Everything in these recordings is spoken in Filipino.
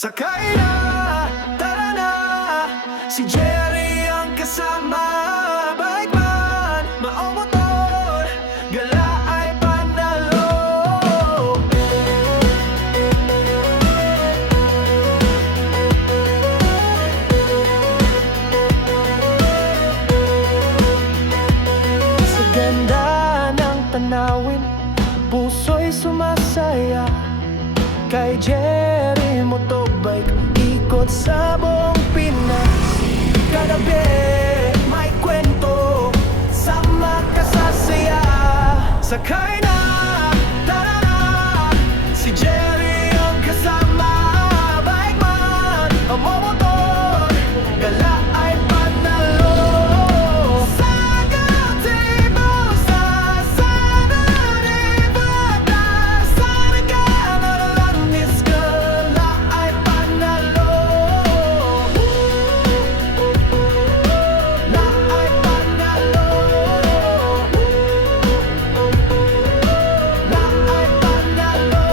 Sakay na, tara na, si Jerry ang kasama. Bike man, maong motor, gala ay panalo. Sa ganda ng tanawin, puso'y sumasaya. Kay Jerry Motobike, ikot sa buong Pinas. Kagabi, may kwento, sama ka sa saya. Sakay na, tara na, si Jerry ang kasama. Bike man, ang motor, gala ay panalo. Sa gazebo, sa Saturday, sa regalo lang is gala ay panalo. La ay panalo. La ay panalo.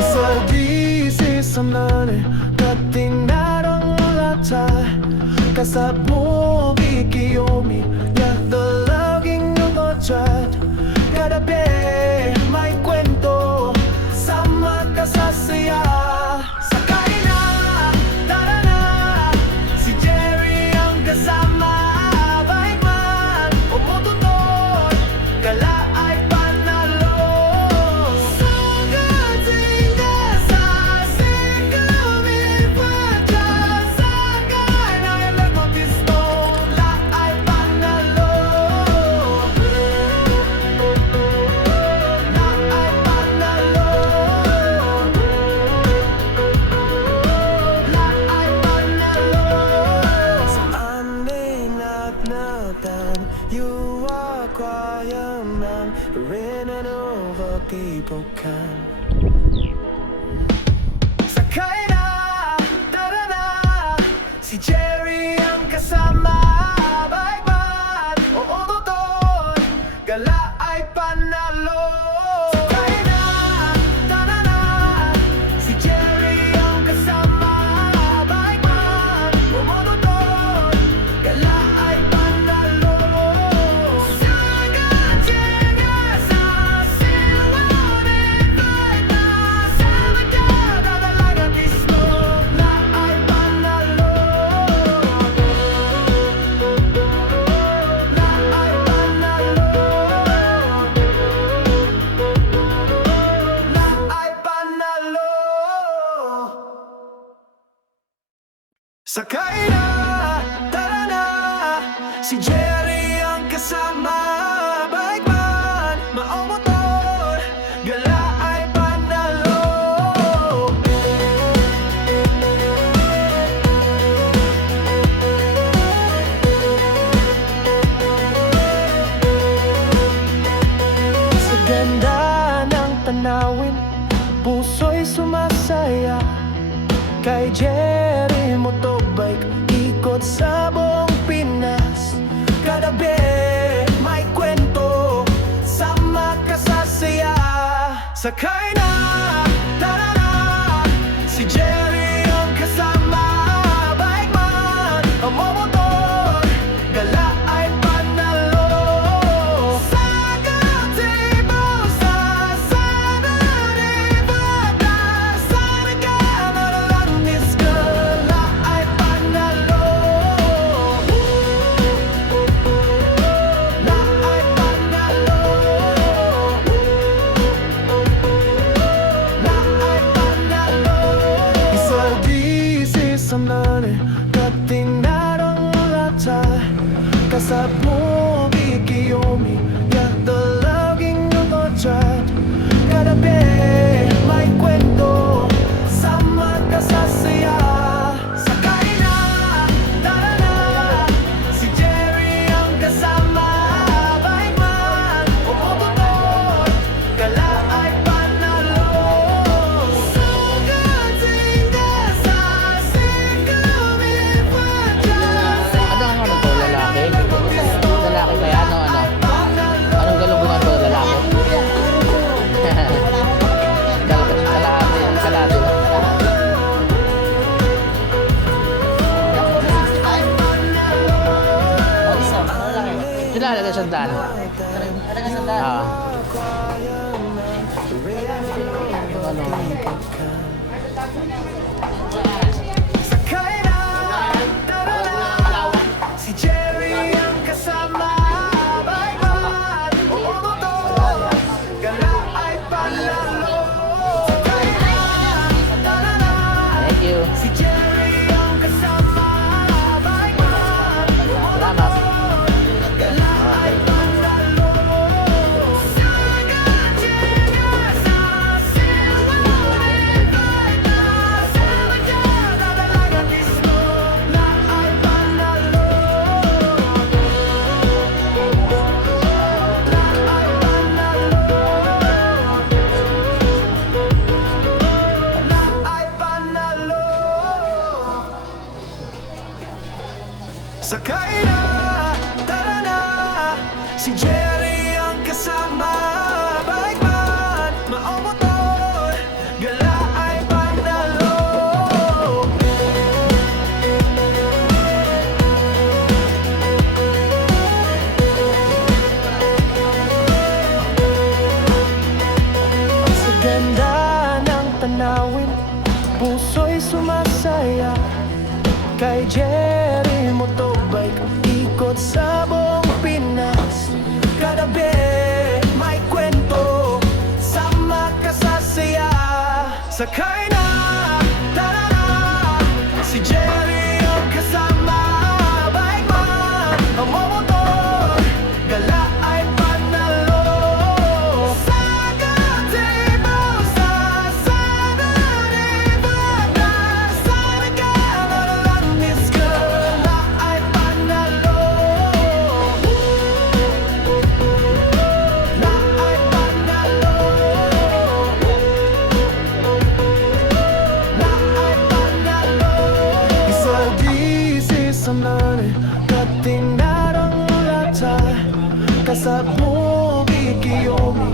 Isa di sa mani, dating narang lata. Kasabog ikiyomi, yagdalaging nagotrat. Kadabi, may kwento, sama ka sa saya. Sakay na, tara na, si Jerry ang kasama. Bike man, umututor, gala ay panalo. Sa gatinga, sa sikawin pa dyan. Sakay na ilang mapisto, la ay panalo. La ay panalo. La ay panalo. Sa amin at natan, you are quiet man, rin and over people can. Sakay na, tara na, si Jerry ang kasama. Bike man, oo motor, gala ay panalo. Sakay na, tara na, si Jerry ang kasama. Bike man, oo motor, gala ay panalo. Sa gatinga, sa silawin pa sa magkada dalagang islo, la ay panalo. La ay panalo. La ay panalo. Sakay na, tara na, si Jerry ang kasama. Bike man, maong motor, gala ay panalo. Sa ganda ng tanawin, puso'y sumasaya. Kay Jerry Motobike, ikot sa buong Pinas. Kagabi, may kwento, sama ka sa saya. Sakay na, tara na, si Jerry ang kasama. Bike man, ang motor, gala ay panalo. Sa gazebo, sa Saturday, sa regalo lang is gala ay panalo. La ay panalo. Halaga 100. Talaga sa daan. Ah. Ano? Sakay na, tara na. Si Jerry ang kasama. Bye-bye, oo motor. Gala ay panalo. Sakay na, tara na. Thank you. Si Jerry ang kasama. Bye-bye, oo Salamat. motor. Gala ay panalo. Saga-jaga sa silungan. Sama dyan, alalaga mismo na ay panalo. Na ay panalo. Na ay panalo. Sakay na, tara na. Si Jerry ang kasama. Bike man, maomotor. Gala ay panalo. Sa ganda ng tanawin, puso'y sumasaya. Kay Jerry Motobike, ikot sa buong Pinas. Kada be, may kwento, sama ka sa saya. Sakay na, tara na. Si Jerry ang kasama. Bike man, ang momotor. Gala ay panalo. Saga-table sa Saga-Nevada. Saga-Langis ka na ay panalo. Na ay panalo. Na ay panalo. Isaldi si sanare katinarang lata kasabmo ikiyomi